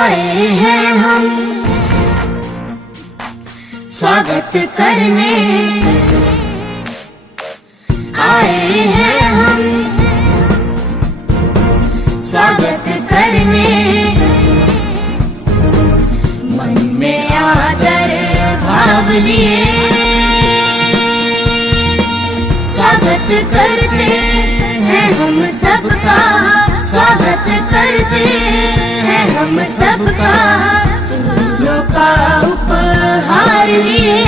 आए हैं हम स्वागत करने, आए हैं हम स्वागत करने। मन में आदर भाव लिए स्वागत करते हैं हम सबका, स्वागत करते हैं हम सबका। फूलों का उपहार लिए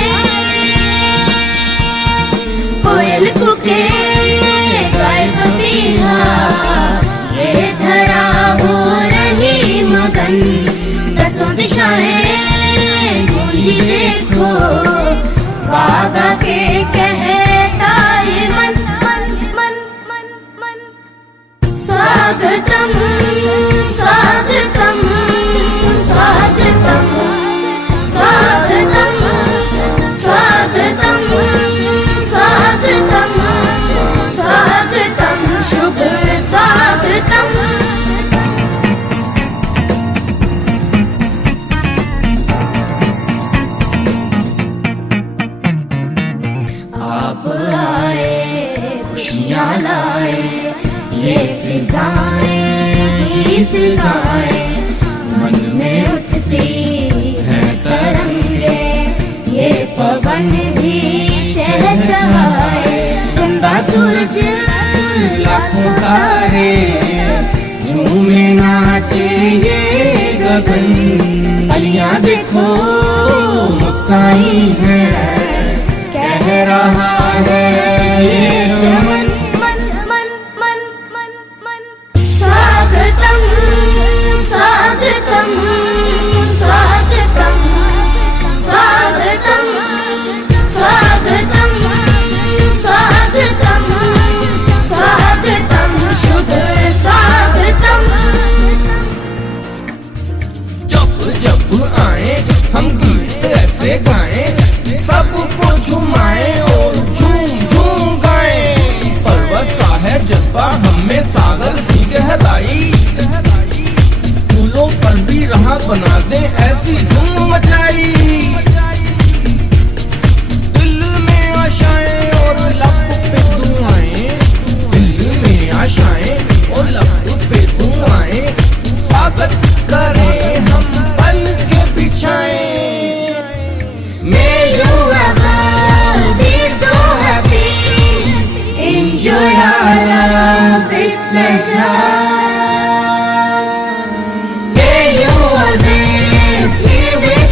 कोयल कुके गाय बबीहा, ये धरा हो रही मगन। दसों दिशाएं गूंजी देखो, बागा के कहता ये मन मन मन मन मन। स्वागतम स्वागतम स्वागतम स्वागतम स्वागतम स्वागतम स्वागतम शुभ स्वागतम। आप आए खुशियाँ लाए, ये फिजाएं गीत गाए। मन में उठती है तरंगे, ये पवन भी चहचहाए। गंगा सूरज लाखों तारे, झूमे नाचे ये गगन। अलियाँ देखो मुस्काई है, कह रहा है ये चमन। मन मन मन मन मन। स्वागतम स्वागतम स्वागतम स्वागतम स्वागतम स्वागतम स्वागतम शुभ स्वागतम। जब जब आए हम गीत ऐसे गाएं, सबको झुमाएं और झूम झूम गाएं। परवसा है जज्बा हमें सागर सी गहराई, फूलों पर भी राह बना दे ऐसी धूम मचाई। दिल में आशाएं और लब पे दुआएं, दिल में आशाएं और लब पे दुआएं। स्वागत करें हम पल के बिछाएं। May you ever be so happy, enjoy our love with pleasure. May you always be with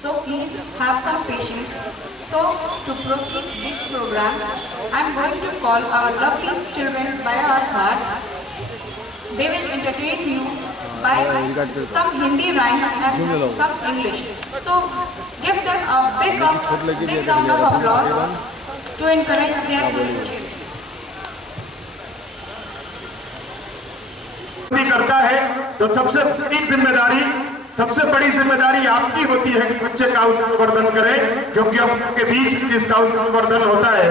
So please have some patience. So to proceed this program, I am going to call our lovely children by our heart. They will entertain you by some Hindi rhymes and some English. So give them a big round of applause to encourage their potential. करता है तो सबसे बड़ी जिम्मेदारी आपकी होती है कि बच्चे का उत्वर्धन करें, क्योंकि आपके बीच में जिसका उत्वर्धन होता है,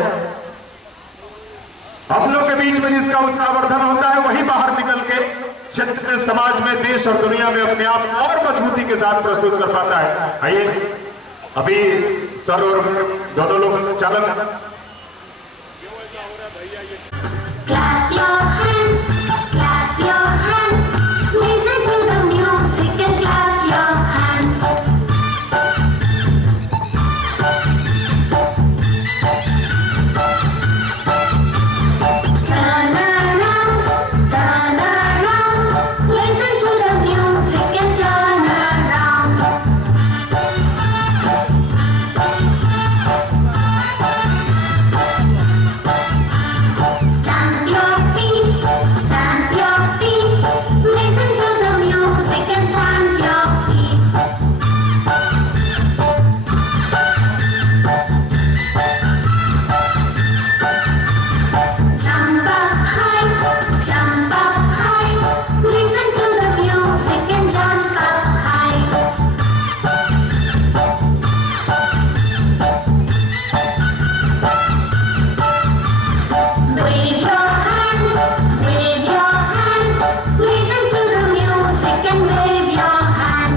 अपनों के बीच में जिसका उत्साहवर्धन होता है, वही बाहर निकल के क्षेत्र में, समाज में, देश और दुनिया में अपने आप और मजबूती के साथ प्रस्तुत कर पाता है। आइए अभी सर और दोनों लोग चालक Clap your hands, clap your hands. Listen to the music and clap your hands. Turn around. Listen to the music and turn around. Stamp your feet, stamp your feet. Listen to the music and stamp your feet. Jump up high, jump up high. Listen to the music and jump up high. Wave your hand, wave your hand. Listen to the music and wave your hand.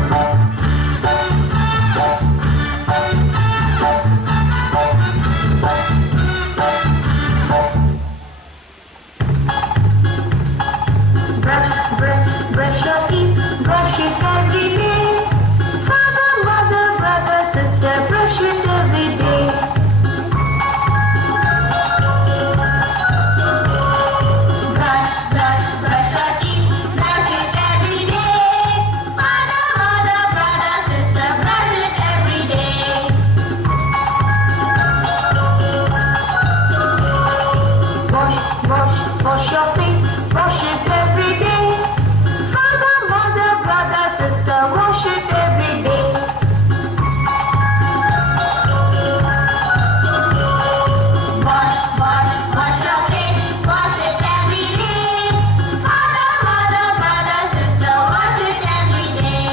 Brush your teeth, brush it every day. Father, mother, brother, sister, brush it every day. Brush your teeth, brush it every day. Father, mother, brother, sister, brush it every day. Wash your face, wash it every day. Father, mother, brother, sister, wash it every day. Wash your face, wash it every day. Father, mother, brother, sister, wash it every day.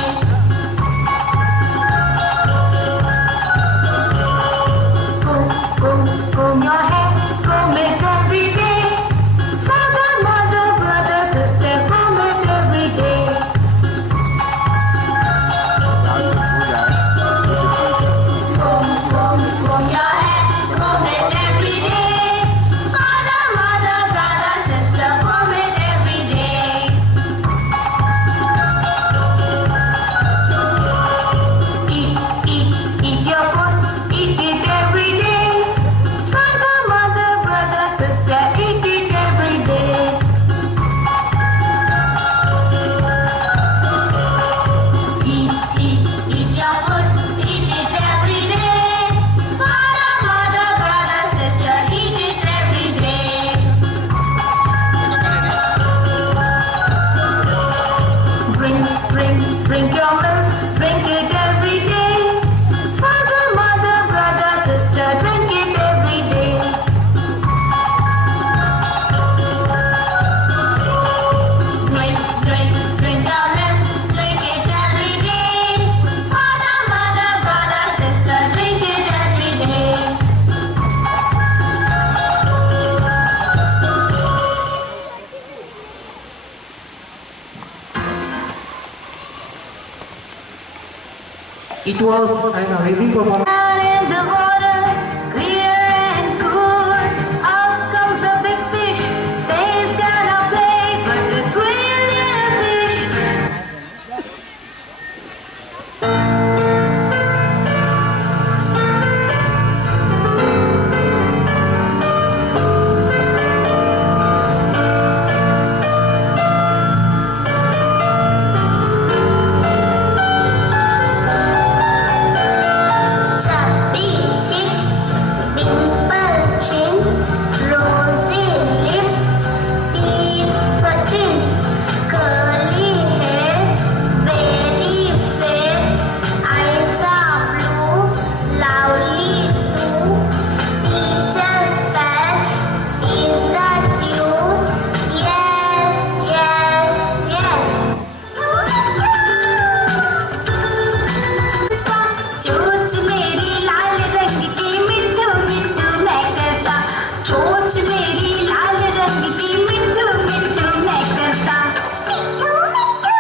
Comb your hair, comb it every day. Father, mother, brother, sister, comb it every day. Comb your hair, comb it every day. Father, mother, brother, sister, comb it every day. Eat your food, eat it every day. Father, mother, brother, sister, eat it every day. Eat your food, eat it every day. Father, mother, brother, sister, eat it every day. Drink your milk, drink it every day. Father, mother, brother, sister, drink it every day. Drink your milk. It was an amazing performance. And in the water, clear and cool, out comes a big fish, says gonna play, but the 3 little fish. Chubby cheeks, dimple chin, rosy lips, teeth for tin, curly hair, very fair, eyes are blue, lovely too. Teacher's pet, is that you? Yes, yes, yes. चोच मेरी लाल रंग की मिट्ठू मिट्ठू मैं करता, चोच मेरी लाल रंग की मिट्ठू मिट्ठू मैं करता। मिट्ठू मिट्ठू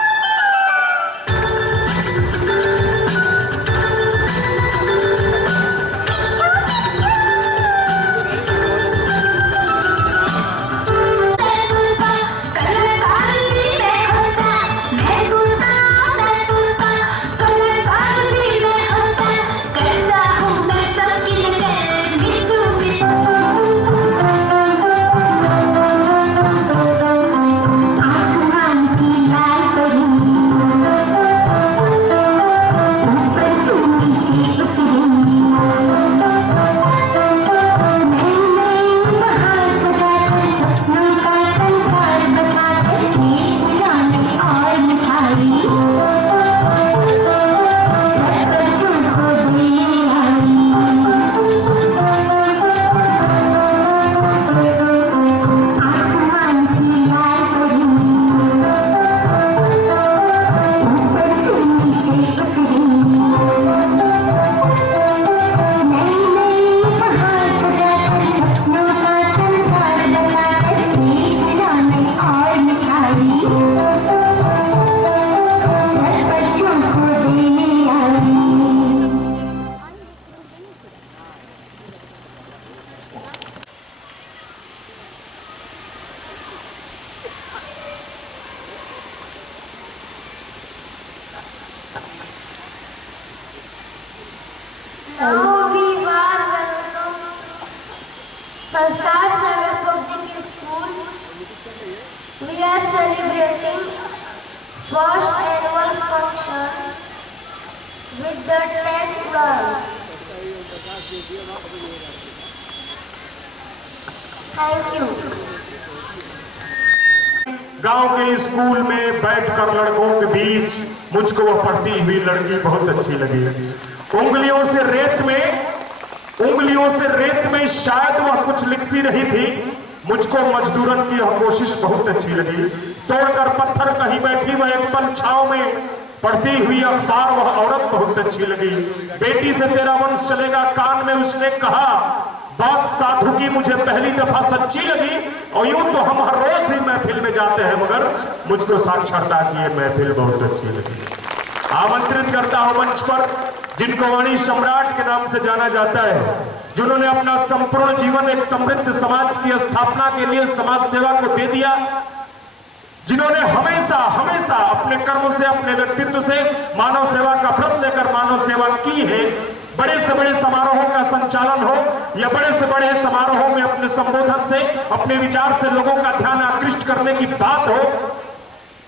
Now we are welcome Sanskar Sagar Public School. We are celebrating first annual function with the 10th round. Thank you. गांव के स्कूल में बैठकर लड़कों के बीच मुझको वह पढ़ती हुई लड़की बहुत अच्छी लगी। उंगलियों से रेत में शायद वह कुछ लिख सी रही थी। मुझको मजदूरन की यह कोशिश बहुत अच्छी लगी। तोड़कर पत्थर कहीं बैठी वह एक पल छांव में पढ़ती हुई अखबार वह औरत बहुत अच्छी लगी। बेटी से तेरा वंश चलेगा कान में उसने कहा, बात साधु की मुझे पहली दफा सच्ची लगी। और यूं तो हम हर रोज ही महफिल में जाते हैं, मगर मुझको साक्षात्कार की ये महफिल बहुत अच्छी लगी। आमंत्रित करता हूं मंच पर जिनको वाणी सम्राट के नाम से जाना जाता है, जिन्होंने अपना संपूर्ण जीवन एक समृद्ध समाज की स्थापना के लिए समाज सेवा को दे दिया, जिन्होंने हमेशा हमेशा अपने कर्म से, अपने व्यक्तित्व से मानव सेवा का व्रत लेकर मानव सेवा की है। बड़े से बड़े समारोहों का संचालन हो या बड़े से बड़े समारोहों में अपने संबोधन से, अपने विचार से लोगों का ध्यान आकृष्ट करने की बात हो,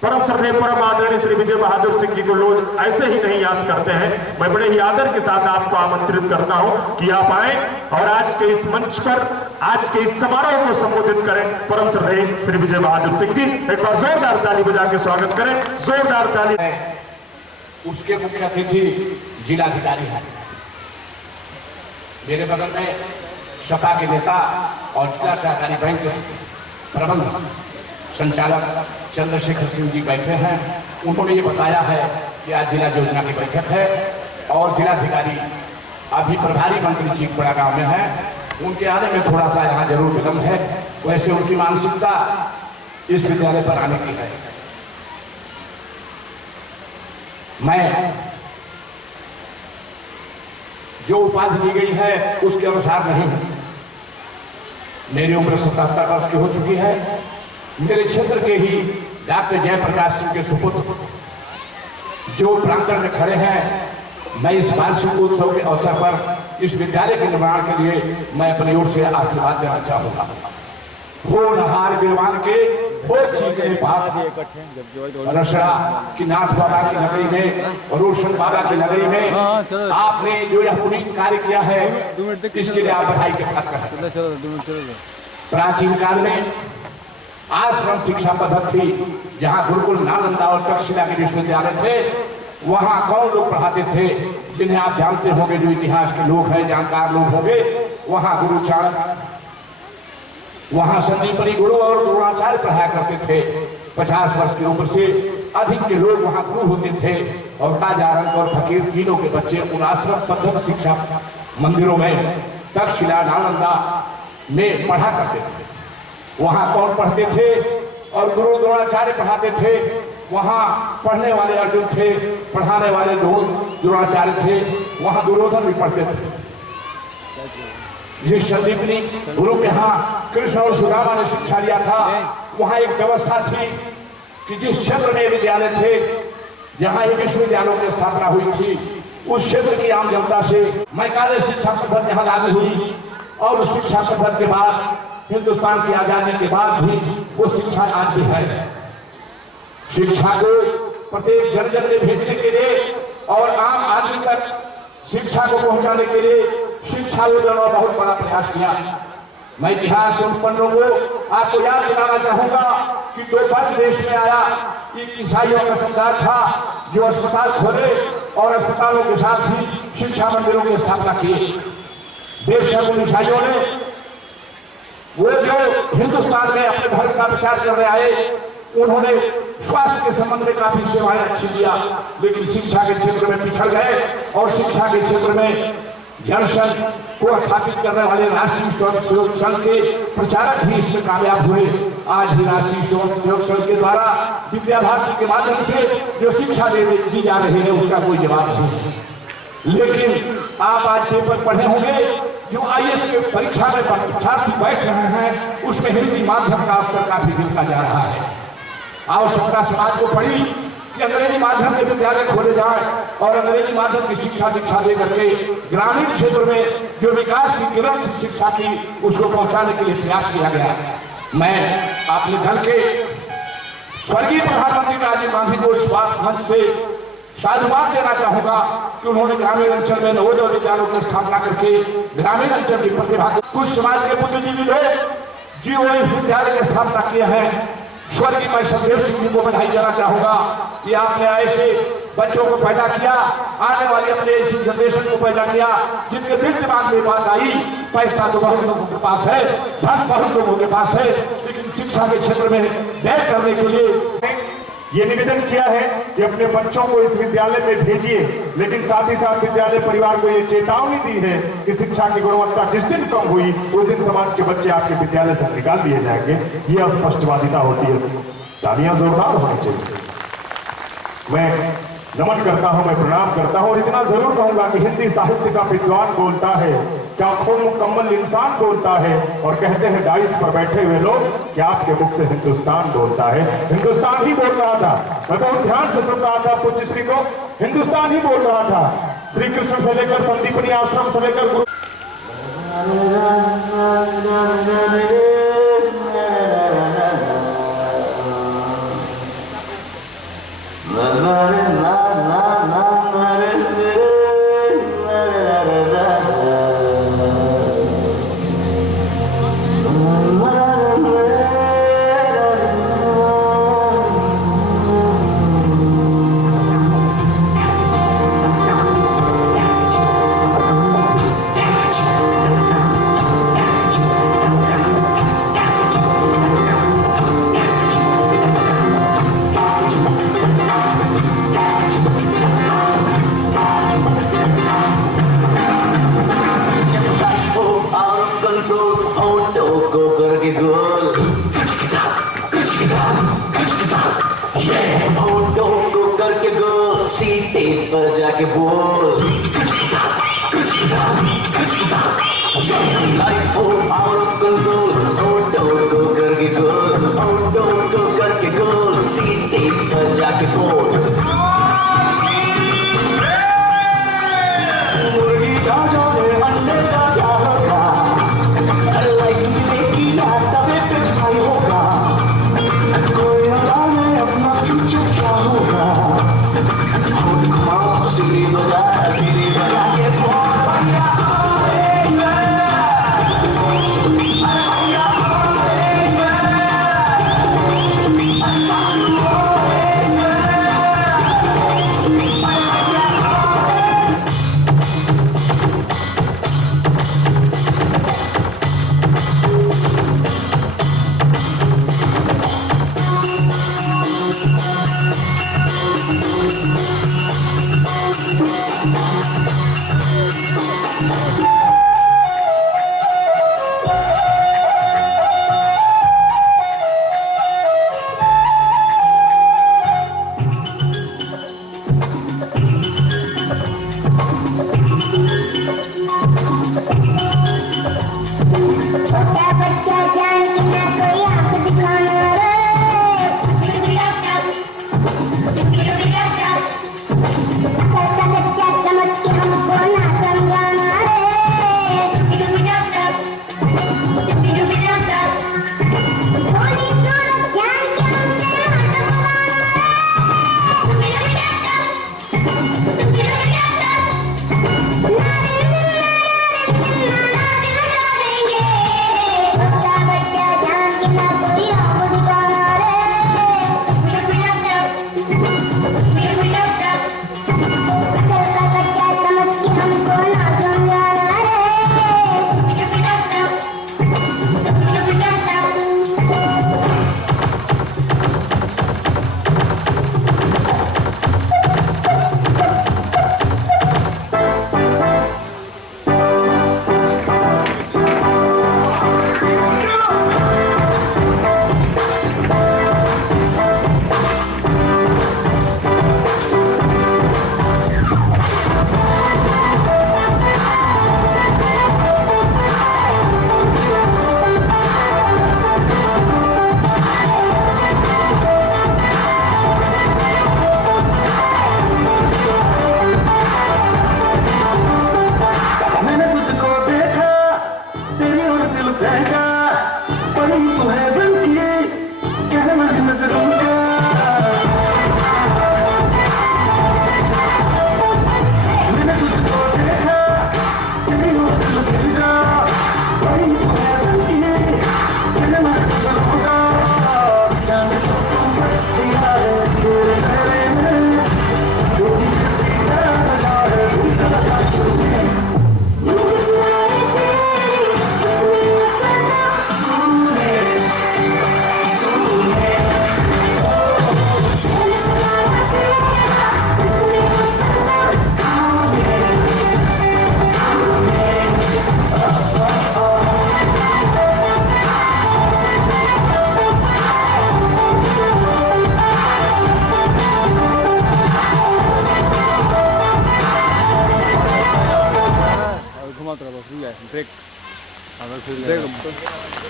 परम श्रद्धेय परम आदरणीय श्री विजय बहादुर सिंह जी को लोग ऐसे ही नहीं याद करते हैं। मैं बड़े ही आदर के साथ आपको आमंत्रित करता हूं कि आप आए और आज के इस मंच पर, आज के इस समारोह को संबोधित करें। परम श्रद्धेय श्री विजय बहादुर सिंह जी, एक बार जोरदार ताली बजा के स्वागत करें, जोरदार ताली। उसके मुख्य अतिथि जिलाधिकारी हैं। मेरे बगल में सपा के नेता और जिला सहकारी बैंक के प्रबंध संचालक चंद्रशेखर सिंह जी बैठे हैं। उन्होंने ये बताया है कि आज जिला योजना की बैठक है और जिलाधिकारी अभी प्रभारी मंत्री चीखपुरा गांव में है। उनके आने में थोड़ा सा यहाँ जरूर विलम्ब है, वैसे उनकी मानसिकता इस विद्यालय पर आने की है। मैं जो उपाधि दी गई है उसके अनुसार नहीं हूं। मेरी उम्र 77 वर्ष की हो चुकी है। मेरे क्षेत्र के ही डॉक्टर जयप्रकाश सिंह के सुपुत्र जो प्रांगण में खड़े हैं, मैं इस वार्षिक उत्सव के अवसर पर इस विद्यालय के निर्माण के लिए मैं अपनी ओर से आशीर्वाद देना चाहूंगा। होनहार विद्वान के हो चीजे बाप रसड़ा की नाथ बाबा की नगरी में और रोशन बाबा की नगरी में आपने जो यह पुनीत कार्य किया है, इसके लिए आप बधाई के पात्र हैं। प्राचीन काल में आश्रम शिक्षा पद्धति थी, जहाँ गुरुकुल, नालंदा और तक्षशिला के विश्वविद्यालय थे। वहाँ कौन लोग पढ़ाते थे, जिन्हें आप जानते होंगे, जो इतिहास के लोग हैं, जानकार लोग होंगे। वहाँ गुरु चाणक्य, वहाँ संदीपनी गुरु और द्रोणाचार्य पढ़ाया करते थे। 50 वर्ष की उम्र से अधिक के लोग वहाँ गुरु होते थे और राजा रंग और फकीर तीनों के बच्चे उन आश्रम पद्धति शिक्षा मंदिरों में तक्षशिला, नालंदा में पढ़ा करते थे। वहाँ कौन पढ़ते थे और गुरु द्रोणाचार्य पढ़ाते थे। वहाँ पढ़ने वाले अर्जुन थे, पढ़ाने वाले द्रोणाचार्य थे। वहाँ दुर्योधन भी पढ़ते थे। जिस संदीपनी गुरु के यहाँ कृष्ण और सुदामा ने शिक्षा लिया था, वहाँ एक व्यवस्था थी कि जिस क्षेत्र में विद्यालय थे, जहाँ ये विश्वविद्यालयों की स्थापना हुई थी, उस क्षेत्र की आम जनता से मैकाले शिक्षा पद्धति यहाँ लागू हुई। और शिक्षा पद्धति के बाद, हिंदुस्तान की आजादी के बाद भी वो शिक्षा आज भी है। शिक्षा को प्रत्येक जन जन में भेजने के लिए और आम आदमी तक शिक्षा को पहुंचाने के लिए शिक्षा आंदोलन ने बहुत बड़ा प्रयास किया। मैं इतिहास के उन पन्नों को आपको याद दिलाना चाहूंगा कि दोपहर देश में आया एक ईसाइयों का समुदाय था जो अस्पताल खोले और अस्पतालों के साथ ही शिक्षा मंदिरों की स्थापना की। बेशक उन ईसाइयों ने वो जो हिंदुस्तान में अपने धर्म का प्रचार करने आए, उन्होंने स्वास्थ्य के संबंध में काफी सेवाएं अच्छी किया, लेकिन शिक्षा के क्षेत्र में पिछड़ गए और शिक्षा के क्षेत्र में जनसंघ को स्थापित करने वाले राष्ट्रीय स्वयं सेवक संघ के प्रचारक भी इसमें कामयाब हुए। आज भी राष्ट्रीय स्वयं सेवक संघ के द्वारा विद्या भारती के माध्यम से जो शिक्षा दी जा रही है, उसका कोई जवाब नहीं। लेकिन आप आज पेपर पढ़े होंगे, जो IAS के परीक्षा में परीक्षार्थी बैठ रहे हैं, उसमें हिंदी माध्यम का स्तर काफी गिरता जा रहा है। आवश्यकता समाज को पड़ी कि अंग्रेजी माध्यम के विद्यालय खोले जाएं और अंग्रेजी माध्यम की शिक्षा दे करके ग्रामीण क्षेत्र में जो विकास की किरण थी शिक्षा की, उसको पहुंचाने के लिए प्रयास किया गया। मैं अपने दल के स्वर्गीय प्रधानमंत्री राजीव गांधी को इस बात मंच से साधुवाद देना चाहूंगा कि उन्होंने ग्रामीण अंचल में नवोदय विद्यालयों की स्थापना करके ग्रामीण अंचल की प्रतिभा को, कुछ समाज के बुद्धिजीवी लोग जो इस विद्यालय की स्थापना किए हैं, स्वर्गीय मैं सददेव सिंह जी को बधाई देना चाहूंगा कि आपने ऐसे बच्चों को पैदा किया, आने वाले अपने ऐसी जनरेशन को पैदा किया जिनके दिल दिमाग में बात आई, पैसा तो बहुत लोगों के पास है, धन बहुत लोगों के पास है, लेकिन शिक्षा के क्षेत्र में व्यय करने के लिए ये निवेदन किया है कि अपने बच्चों को इस विद्यालय में भेजिए, लेकिन साथ ही साथ विद्यालय परिवार को ये चेतावनी दी है कि शिक्षा की गुणवत्ता जिस दिन कम हुई, उस दिन समाज के बच्चे आपके विद्यालय से निकाल दिए जाएंगे। ये अस्पष्टवादिता होती है। तालियां जोरदार होनी चाहिए। मैं नमन करता हूं, मैं प्रणाम करता हूं और इतना जरूर कहूंगा कि हिंदी साहित्य का विद्वान बोलता है, क्या खूब मुकम्मल इंसान बोलता है, और कहते हैं डाइस पर बैठे हुए लोग कि आपके मुख से हिंदुस्तान बोलता है। हिंदुस्तान ही बोल रहा था। मैं बहुत ध्यान से सुन रहा था पूज्य श्री को, हिंदुस्तान ही बोल रहा था। श्री कृष्ण से लेकर संदीपनी आश्रम से लेकर गुरु करके गोल सीटे पर जाके बोल Life all out of control. Outdoor go करके गोल, outdoor go करके गोल, सीधे पर जाके बोल। मुर्गी का जोड़े अंडे का क्या होगा? हर लाइफ मिलेगी यार तबे फिर फ्राई होगा। कोई न जाने अपना फ्यूचर क्या होगा। होड़ घुमाओ सीढ़ी बजा के बोल भैया।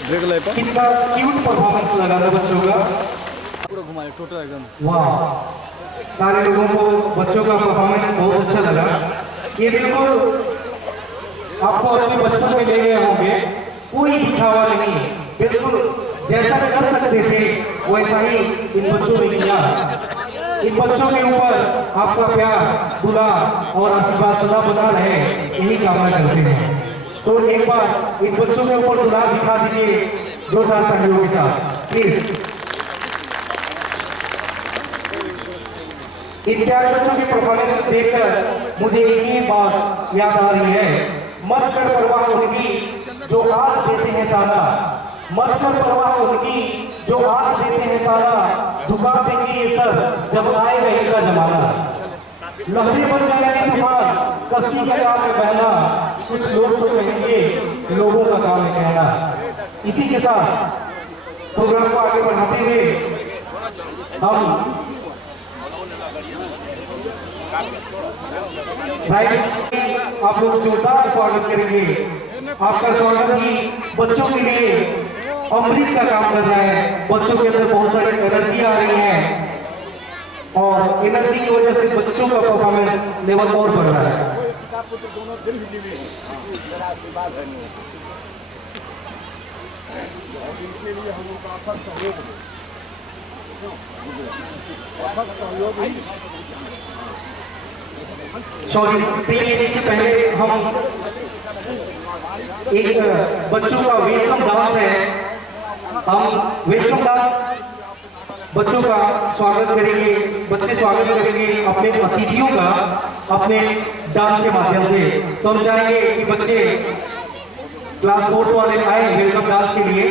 ब्रेक ले पर कितना क्यूट परफॉर्मेंस लगा था बच्चों का। पूरा घुमाए टोटल एकदम वाह, सारे लोगों को बच्चों का परफॉर्मेंस बहुत अच्छा लगा। ये बिल्कुल आपको अपने बचपन में ले गए होंगे, कोई दिखावा नहीं, बिल्कुल जैसा कर सकते थे वैसा ही इन बच्चों ने किया। इन बच्चों के ऊपर आपका प्यार, दुलार और आशीर्वाद सदा बना रहे, यही कामना करते हैं। तो एक बार इन बच्चों के ऊपर दुलार दिखा दीजिए जोरदार तालियों के साथ प्लीज। इन चार बच्चों की परफॉर्मेंस देखकर मुझे एक ही बात याद आ रही है, मत कर परवाह उनकी जो आज देते हैं ताला, मत कर परवाह उनकी जो आज देते हैं ताला, झुका देंगे ये सर जब आएगा इनका जमाना। लहरें बन जाएंगे तूफान, कश्ती का काम है बहना, कुछ लोग तो कहेंगे लोगों का काम है कहना। इसी के साथ प्रोग्राम को आगे बढ़ाते हुए हम राइट्स आप लोग जोरदार स्वागत करेंगे। आपका स्वागत ही बच्चों के लिए अमृत का काम कर रहा है। बच्चों के अंदर बहुत सारी एनर्जी आ रही है और एनर्जी की वजह से बच्चों का परफॉर्मेंस लेवल और बढ़ रहा है। सॉरी, प्रिय से पहले हम एक बच्चों का वेलकम डांस है। हम वेलकम डांस बच्चों का स्वागत करेंगे। बच्चे स्वागत करेंगे अपने अतिथियों का अपने डांस के माध्यम से। तो हम चाहेंगे कि बच्चे क्लास 4 वाले आए वेलकम डांस के लिए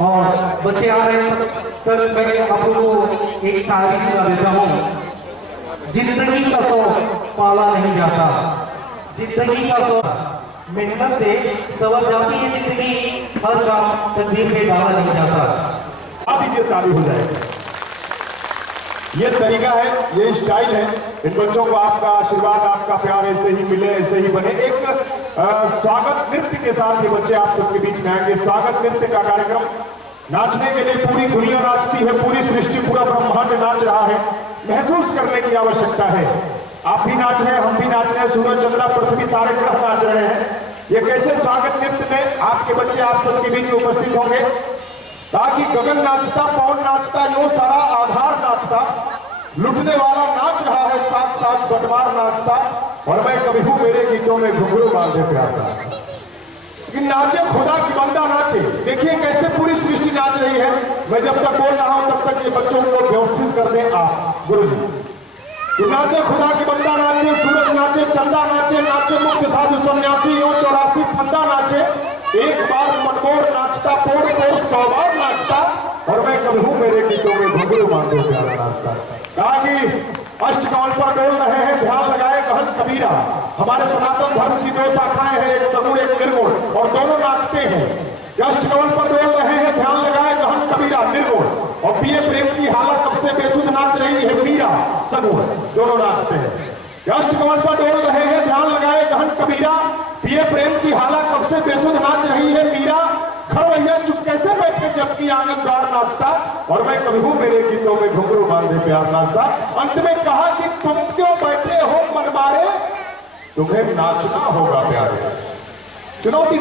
और बच्चे आ रहे हैं। तब मैं आप लोगों को एक शायरी सुना देता हूँ। जिंदगी का शौक पाला नहीं जाता, जिंदगी का शौक मेहनत से सवर जाती है जिंदगी, हर काम तकदीर में डाला नहीं जाता। आप दीजिए, ताली हो जाए। ये तरीका है, ये स्टाइल है। इन बच्चों को आपका आशीर्वाद, आपका प्यार ऐसे ही मिले, ऐसे ही बने। एक स्वागत नृत्य के साथ ये बच्चे आप सबके बीच में आएंगे। स्वागत नृत्य का कार्यक्रम, नाचने के लिए पूरी दुनिया नाचती है, पूरी सृष्टि, पूरा ब्रह्मांड नाच रहा है। महसूस करने की आवश्यकता है। आप भी नाच रहे हैं, हम भी नाच रहे हैं, सूरज चंद्रमा पृथ्वी सारे ग्रह नाच रहे हैं। ये कैसे स्वागत नृत्य में आपके बच्चे आप सबके बीच उपस्थित होंगे ताकि गगन नाचता, पवन नाचता, यो सारा आधार नाचता, लुटने वाला नाच रहा है, साथ साथ बटवार नाचता, और मैं कभी हूं मेरे गीतों में घुंघरू बांधे प्यार नाचता। कि नाचे खुदा की बंदा नाचे। देखिए कैसे पूरी सृष्टि नाच रही है। मैं जब तक बोल रहा हूं तब तक ये बच्चों को व्यवस्थित कर दें आप गुरुजी। नाचे खुदा की बंदा नाचे, सूरज नाचे, चंदा नाचे, नाचे मुक्त साधु सन्यासी, यो 84 फंदा नाचे। एक बार मनमोर नाचता, पोड़ पोड़ 100 बार नाचता, और मैं कभी हूं मेरे गीतों में घुंघरू बांधे प्यारा नाचता। कहा कि अष्टकमल पर डोल रहे हैं, ध्यान लगाए गहन कबीरा। हमारे सनातन धर्म की 2 शाखाएं हैं, एक सगुण एक निर्गुण, और दोनों नाचते हैं। अष्टकमल पर डोल रहे हैं, ध्यान लगाए गहन कबीरा निर्गुण, और पिए प्रेम की हाला कब से बेसुध नाच रही है मीरा सगुण, दोनों नाचते हैं। अष्टकमल पर डोल रहे हैं, ध्यान लगाए गहन कबीरा, पिए प्रेम की हाला कब से बेसुध नाच रही है मीरा। खरवैया चुप कैसे बैठे जबकि आंगनबार नाचता, और मैं कभी हूं मेरे गीतों में घुंघरू बांधे प्यार नाचता। अंत में कहा कि तुम क्यों बैठे हो मन मारे, तुम्हें नाचना होगा प्यारे। चुनौती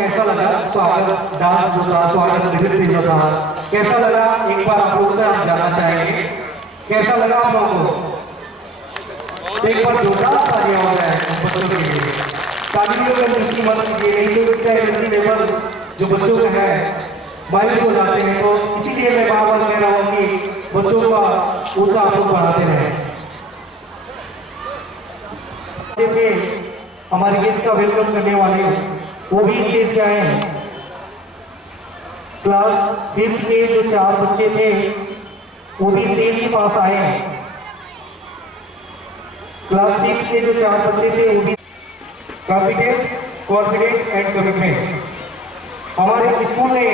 कैसा लगा स्वागत डांस जो था, स्वागत नृत्य जो था, कैसा लगा एक बार आप लोग से हम जानना चाहेंगे, कैसा लगा आप लोगों को? एक बार जोरदार तालियां हो रहा है बच्चों के लिए। तालियों में दूसरी मत कीजिए, नहीं तो क्या एनर्जी लेवल जो बच्चों का है मायूस हो जाते हैं। तो इसीलिए मैं बार बार कह रहा हूँ कि बच्चों का उत्साह आप लोग बढ़ाते रहें। हमारे गेस्ट का वेलकम करने वाले वो भी स्टेज पे आए हैं। क्लास 5th के जो 4 बच्चे थे वो भी स्टेज के पास आए हैं। क्लास 5th के जो 4 बच्चे थे वो भी कॉन्फिडेंस, कॉन्फिडेंट एंड कमिटमेंट। हमारे स्कूल ने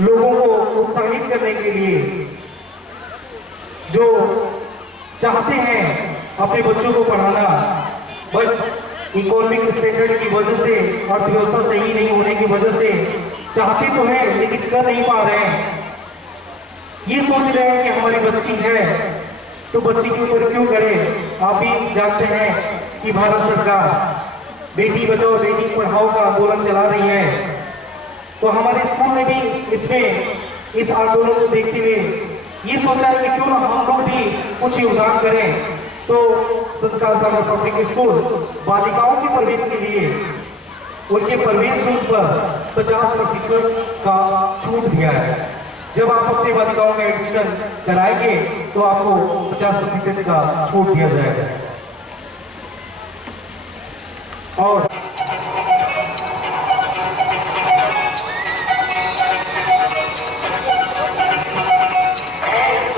लोगों को उत्साहित करने के लिए जो चाहते हैं अपने बच्चों को पढ़ाना, बट इकोनॉमिक स्टैंडर्ड की वजह से, अर्थव्यवस्था सही नहीं होने की वजह से चाहते तो हैं लेकिन कर नहीं पा रहे हैं। ये सोच रहे हैं कि हमारी बच्ची है तो बच्ची के ऊपर क्यों करें। आप भी जानते हैं कि भारत सरकार बेटी बचाओ बेटी पढ़ाओ का आंदोलन चला रही है। तो हमारे स्कूल ने भी इसमें इस आंदोलन को देखते हुए ये सोचा है कि क्यों ना हम लोग भी कुछ योगदान करें। तो संस्कार सागर पब्लिक स्कूल बालिकाओं के प्रवेश के लिए उनके प्रवेश शुल्क पर 50% का छूट दिया है। जब आप अपने बालिकाओं में एडमिशन कराएंगे तो आपको 50% का छूट दिया जाएगा। और and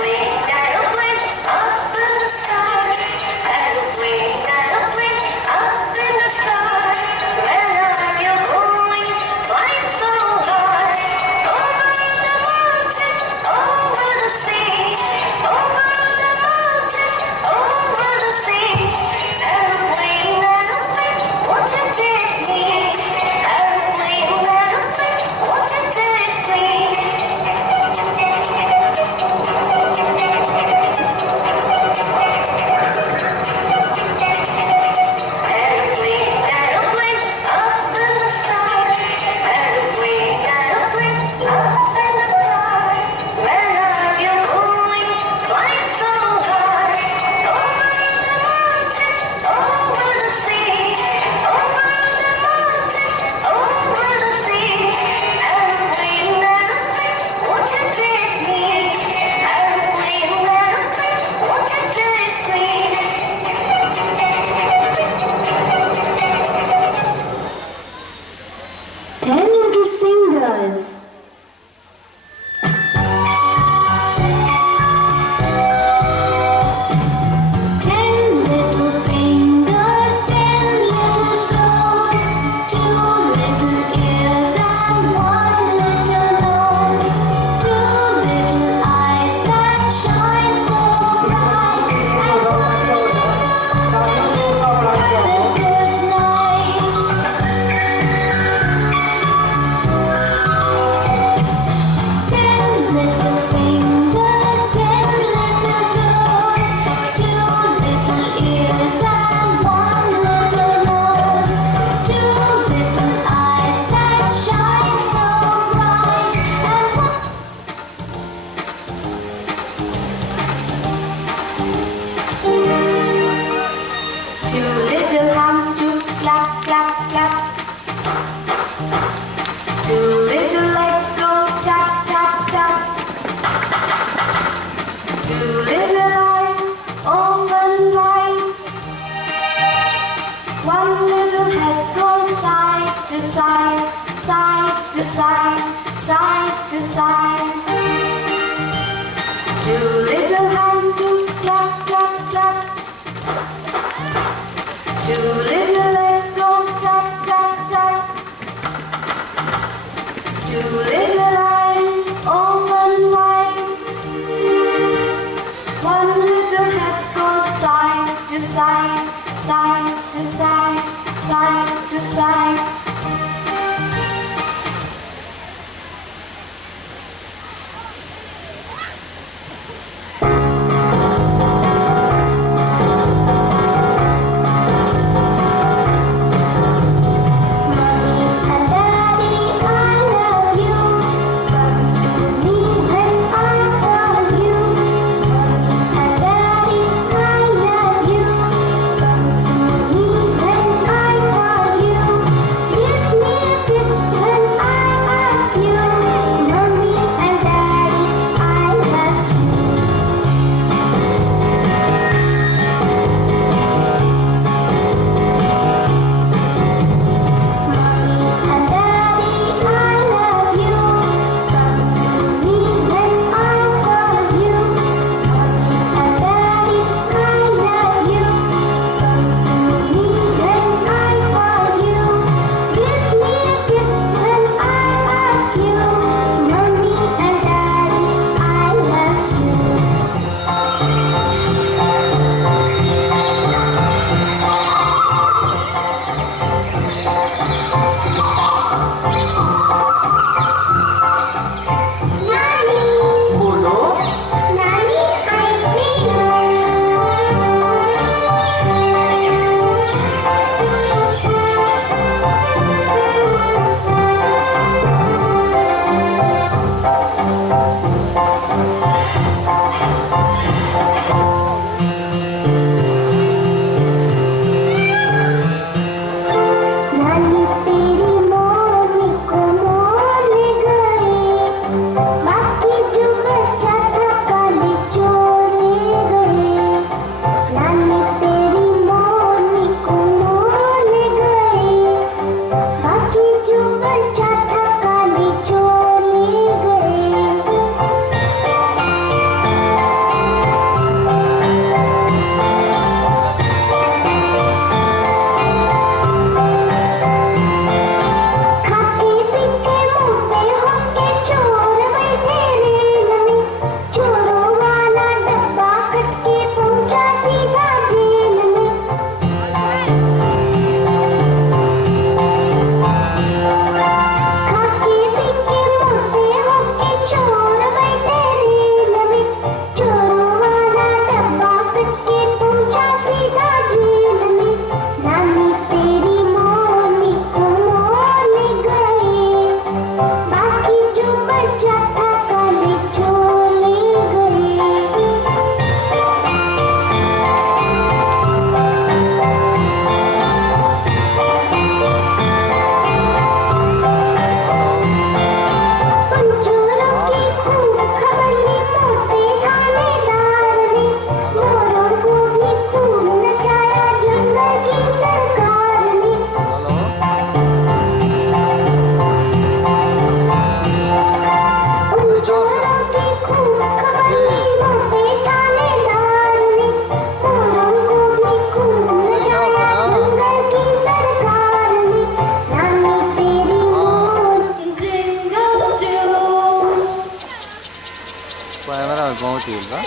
बहुत ही बा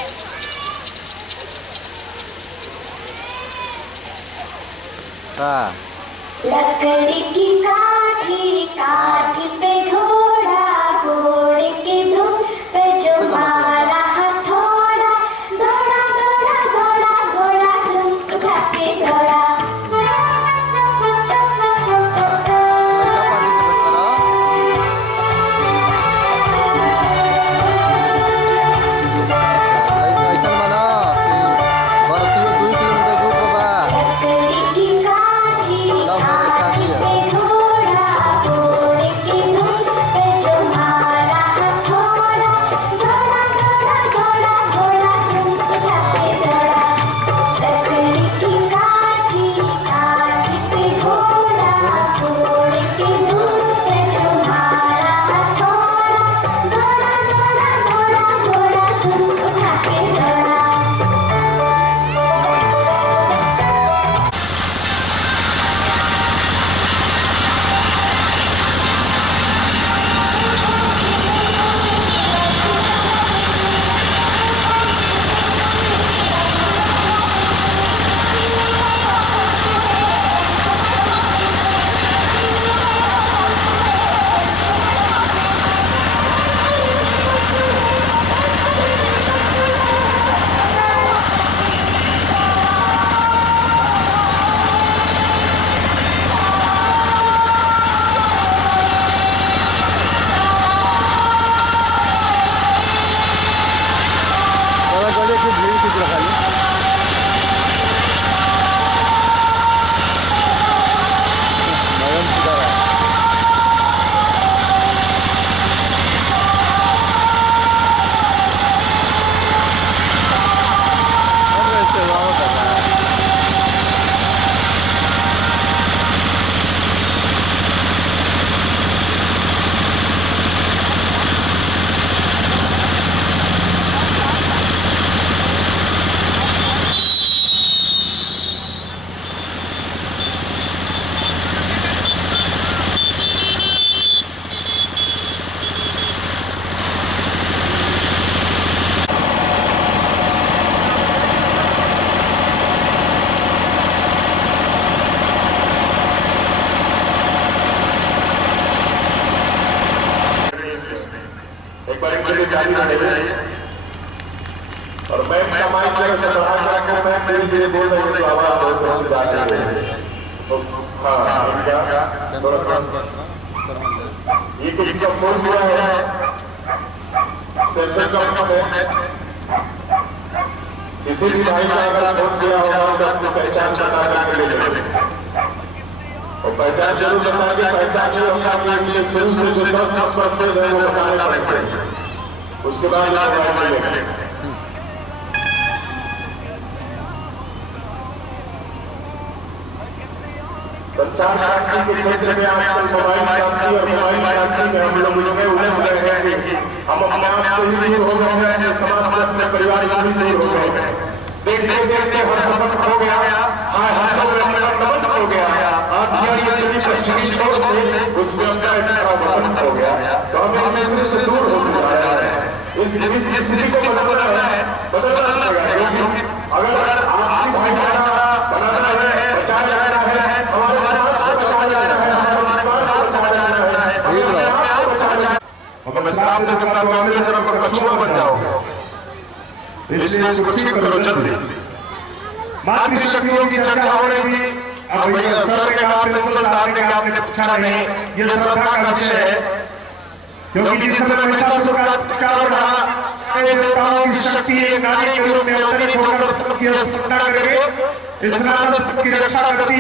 का लकड़ी की काठी काठी पे घोड़ा घोड़े के धुन पे जो मारा हथौड़ा दौड़ा दौड़ा दौड़ा घोड़ा धुन उठा के दौड़ा जारी रहेगी और मैं कमाई कर मैं धीरे धीरे बोल रही हूँ तो आवाज बहुत जा रही है। तो ये कुछ का फोन हुआ है सेंसर का फोन है किसी भी भाई का अगर फोन किया होगा तो अपनी पहचान बता के ले और पहचान जरूर बता के पहचान जो होगा इसलिए शुरू से 10 वर्ष से वो बताना पड़ेगा उसके बाद मोबाइल मिलेगा। संसार क्रांति के चर्चे में आजकल मोबाइल क्रांति और मोबाइल क्रांति में हम लोग उलझ गए हैं कि हम अपने आप से ही हो गए हैं समाज से परिवार से ही हो गए हैं देखते देखते हमारा हो गया हो गया उसमें अपना हो गया तो हमें इससे दूर हो जाया है इस स्थिति को बदलना है अगर आप भाईचारा बनाना है बचा जाना है मैं श्राप से तुमका तो मेरे जन्म पर कसूर बन जाओगे इसलिए इसको ठीक करो जल्दी। मातृशक्तियों की चर्चा होने भी अब ये सर के आपने पूछा नहीं ये श्रद्धा का विषय है क्योंकि जिस समय महिषासुर का अत्याचार रहा देवताओं की शक्ति एक नारी के रूप में अवतरित होकर की स्थापना करके इस नारद की रक्षा करती है।